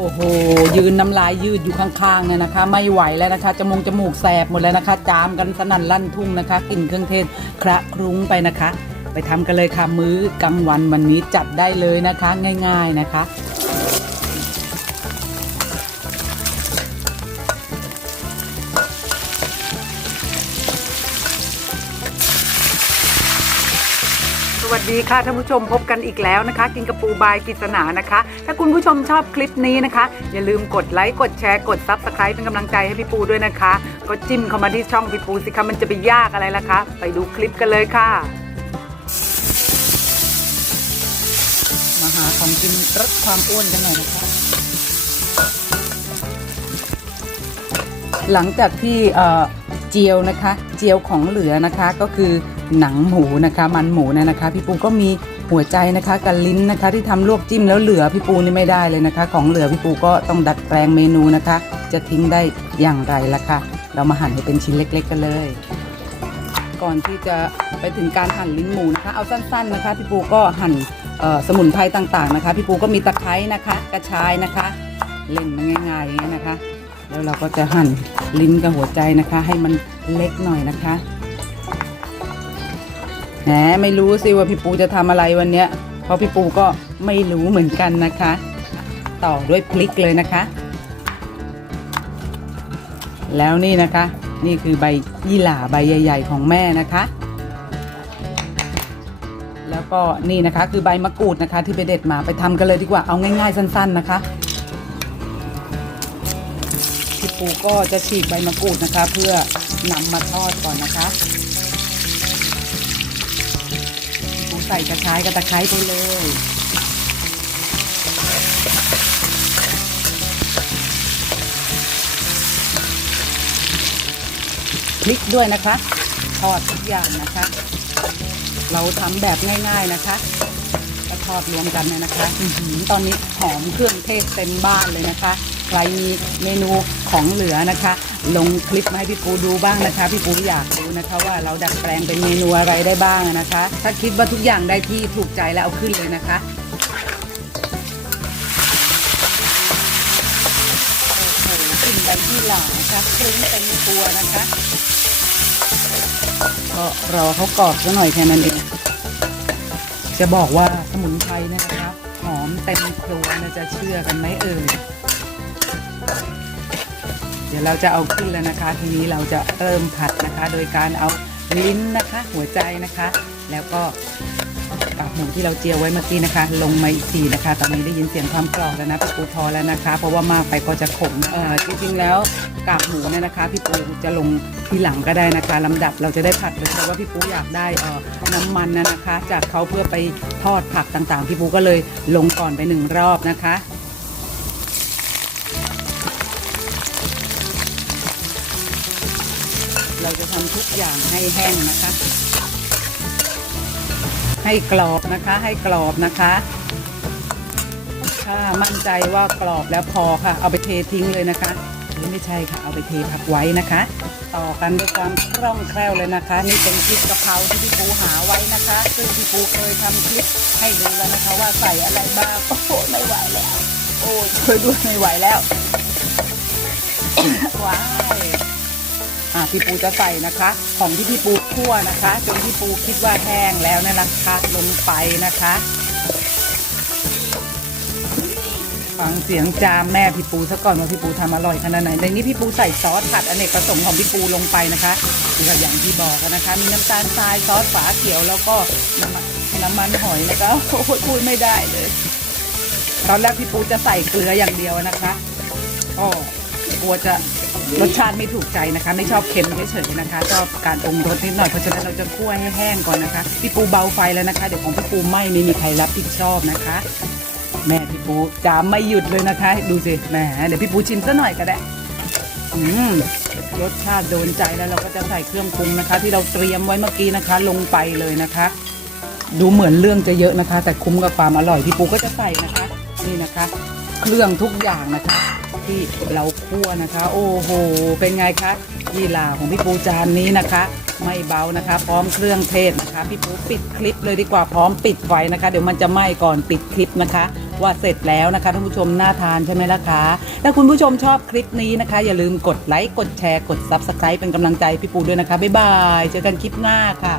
โอ้โห ยืนน้ำลายยืดอยู่ข้างๆเนี่ยนะคะ ไม่ไหวแล้วนะคะจมูกจมูกแสบหมดแล้วนะคะ จามกันสนั่นลั่นทุ่งนะคะกลิ่นเครื่องเทศคระครุ้งไปนะคะ ไปทำกันเลยค่ะมื้อกลางวันวันนี้จัดได้เลยนะคะ ง่าย ๆนะคะ วัสดีค่ะท่านผู้ชมพบกันอีกแล้วนะคะ กินกระปูบายกิษณานะคะ ถ้าคุณผู้ชมชอบคลิปนี้นะคะ อย่าลืมกดไลค์กดแชร์กดซับสไคร b ์เป็นกำลังใจให้พี่ปูด้วยนะคะ ก็จิ้มเข้ามาที่ช่องพี่ปูสิคะมันจะไปยากอะไรล่ะคะ ไปดูคลิปกันเลยค่ะ มาหาของกินลดความอ้วนกันหน่อยนะคะ หลังจากที่เอ่อเจียวนะคะ เจียวของเหลือนะคะก็คือ หนังหมูนะคะ มันหมูเนยนะคะ พี่ปูก็มีหัวใจนะคะกับลิ้นนะคะ ที่ทำลวกจิ้มแล้วเหลือพี่ปูนี่ไม่ได้เลยนะคะ ของเหลือพี่ปูก็ต้องดัดแปลงเมนูนะคะ จะทิ้งได้อย่างไรล่ะคะเรามาหั่นให้เป็นชิ้นเล็ก ๆ กันเลย ก่อนที่จะไปถึงการหั่นลิ้นหมูนะคะ เอาสั้น ๆ นะคะพี่ปูก็หั่นสมุนไพรต่างๆนะคะ พี่ปูก็มีตะไคร้นะคะ กระชายนะคะ เล่นมันง่ายๆอย่างนี้นะคะ แล้วเราก็จะหั่นลิ้นกับหัวใจนะคะ ให้มันเล็กหน่อยนะคะ แหมไม่รู้สิว่าพี่ปูจะทำอะไรวันเนี้ย เพราะพี่ปูก็ไม่รู้เหมือนกันนะคะ ต่อด้วยพริกเลยนะคะ แล้วนี่นะคะ นี่คือใบยี่หร่าใบใหญ่ ๆ ของแม่นะคะ แล้วก็นี่นะคะคือใบมะกรูดนะคะ ที่ไปเด็ดมาไปทำกันเลยดีกว่าเอาง่าย ๆ สั้น ๆนะคะพี่ปูก็จะฉีกใบมะกรูดนะคะ เพื่อนำมาทอดก่อนนะคะ ใส่กระชายกับตะไคร้ไปเลยพริกด้วยนะคะทอดทุกอย่างนะคะ เราทำแบบง่าย ๆนะคะก็ทอดรวมกันเนี่ยนะคะอือหือตอนนี้หอมเครื่องเทศเต็มบ้านเลยนะคะ ใครมีเมนูของเหลือนะคะ ลงคลิปมาให้พี่ปูดูบ้างนะคะ พี่ปูอยากรู้นะคะ ว่าเราดัดแปลงเป็นเมนูอะไรได้บ้างนะคะ ถ้าคิดว่าทุกอย่างได้ที่ถูกใจแล้วเอาขึ้นเลยนะคะโอ้โหกลิ่นใบยี่หร่านะคะคลุ้งเต็มตัวนะคะก็รอเขากรอบสักหน่อยแค่นั้นเองจะบอกว่าสมุนไพรนะคะหอมเต็มครัวนะจะเชื่อกันไหมเอ่ย ดี๋ยวเราจะเอาขึ้นแล้วนะคะ ทีนี้เราจะเริ่มผัดนะคะ โดยการเอาลิ้นนะคะ หัวใจนะคะ แล้วก็กากหมูที่เราเจียวไว้เมื่อกี้นะคะ ลงมาอีกทีนะคะ ตอนนี้ได้ยินเสียงความกรอบแล้วนะพี่ปูพอแล้วนะคะ เพราะว่ามากไปก็จะขมเอ่อจริงๆแล้วกากหมูเนี่ยนะคะพี่ปูจะลงทีหลังก็ได้นะคะลำดับเราจะได้ผัดเลยเพราะว่าพี่ปูอยากได้เอ่อน้ำมันนะนะคะ จากเขาเพื่อไปทอดผักต่างๆพี่ปูก็เลยลงก่อนไปหนึ่งรอบนะคะ เราจะทำทุกอย่างให้แห้งนะคะ ให้กรอบนะคะ ให้กรอบนะคะ ถ้ามั่นใจว่ากรอบแล้วพอค่ะ เอาไปเททิ้งเลยนะคะหรือไม่ใช่ค่ะ เอาไปเทพักไว้นะคะ ต่อกันด้วยความคล่องแคล่วเลยนะคะ นี่เป็นพริกกะเพราที่พี่ปูหาไว้นะคะ ซึ่งพี่ปูเคยทำคลิปให้ดูแล้วนะคะ ว่าใส่อะไรบ้างโอ้โหไม่ไหวแล้ว โอ้ยช่วยด้วยไม่ไหวแล้วว้าย พี่ปูจะใส่นะคะ ของที่พี่ปูคั่วนะคะ จนพี่ปูคิดว่าแห้งแล้วนะนแหละค่ะลงไปนะคะฟังเสียงจามแม่พี่ปูซะก่อนว่าพี่ปูทำอร่อยขนาดไหนในนี้พี่ปูใส่ซอสผัดอเนกประสงค์ของพี่ปูลงไปนะคะก็อย่างที่บอกนะคะ มีน้ำตาลทรายซอสฝาเขียวแล้วก็น้ำมันน้ำมันหอยแล้วก็โอ้โหพูดไม่ได้เลย ตอนแรกพี่ปูจะใส่เกลืออย่างเดียวนะคะก็ กลัวจะรสชาติไม่ถูกใจนะคะ ไม่ชอบเค็มเฉยๆนะคะชอบการปรุงรสนิดหน่อยเพราะฉะนั้นเราจะคั่วให้แห้งก่อนนะคะพี่ปูเบาไฟแล้วนะคะ เดี๋ยวของพี่ปูไหม่ไม่มีใครรับผิดชอบนะคะ แม่พี่ปูจามไม่หยุดเลยนะคะ ดูสิแหมเดี๋ยวพี่ปูชิมซะหน่อยก็ได้อืมรสชาติโดนใจแล้วเราก็จะใส่เครื่องปรุงนะคะ ที่เราเตรียมไว้เมื่อกี้นะคะ ลงไปเลยนะคะ ดูเหมือนเรื่องจะเยอะนะคะ แต่คุ้มกับความอร่อยพี่ปูก็จะใส่นะคะ นี่นะคะ เครื่องทุกอย่างนะคะที่เราคั่วนะคะ โอ้โห เป็นไงคะยี่หร่าของพี่ปูจานนี้นะคะ ไม่เบานะคะ พร้อมเครื่องเทศนะคะ พี่ปูปิดคลิปเลยดีกว่าพร้อมปิดไฟนะคะ เดี๋ยวมันจะไหม้ก่อนปิดคลิปนะคะ ว่าเสร็จแล้วนะคะท่านผู้ชมน่าทานใช่ไหมล่ะคะถ้าคุณผู้ชมชอบคลิปนี้นะคะ อย่าลืมกดไลค์กดแชร์กด Subscribe เป็นกำลังใจพี่ปูด้วยนะคะบ๊ายบายเจอกันคลิปหน้าค่ะ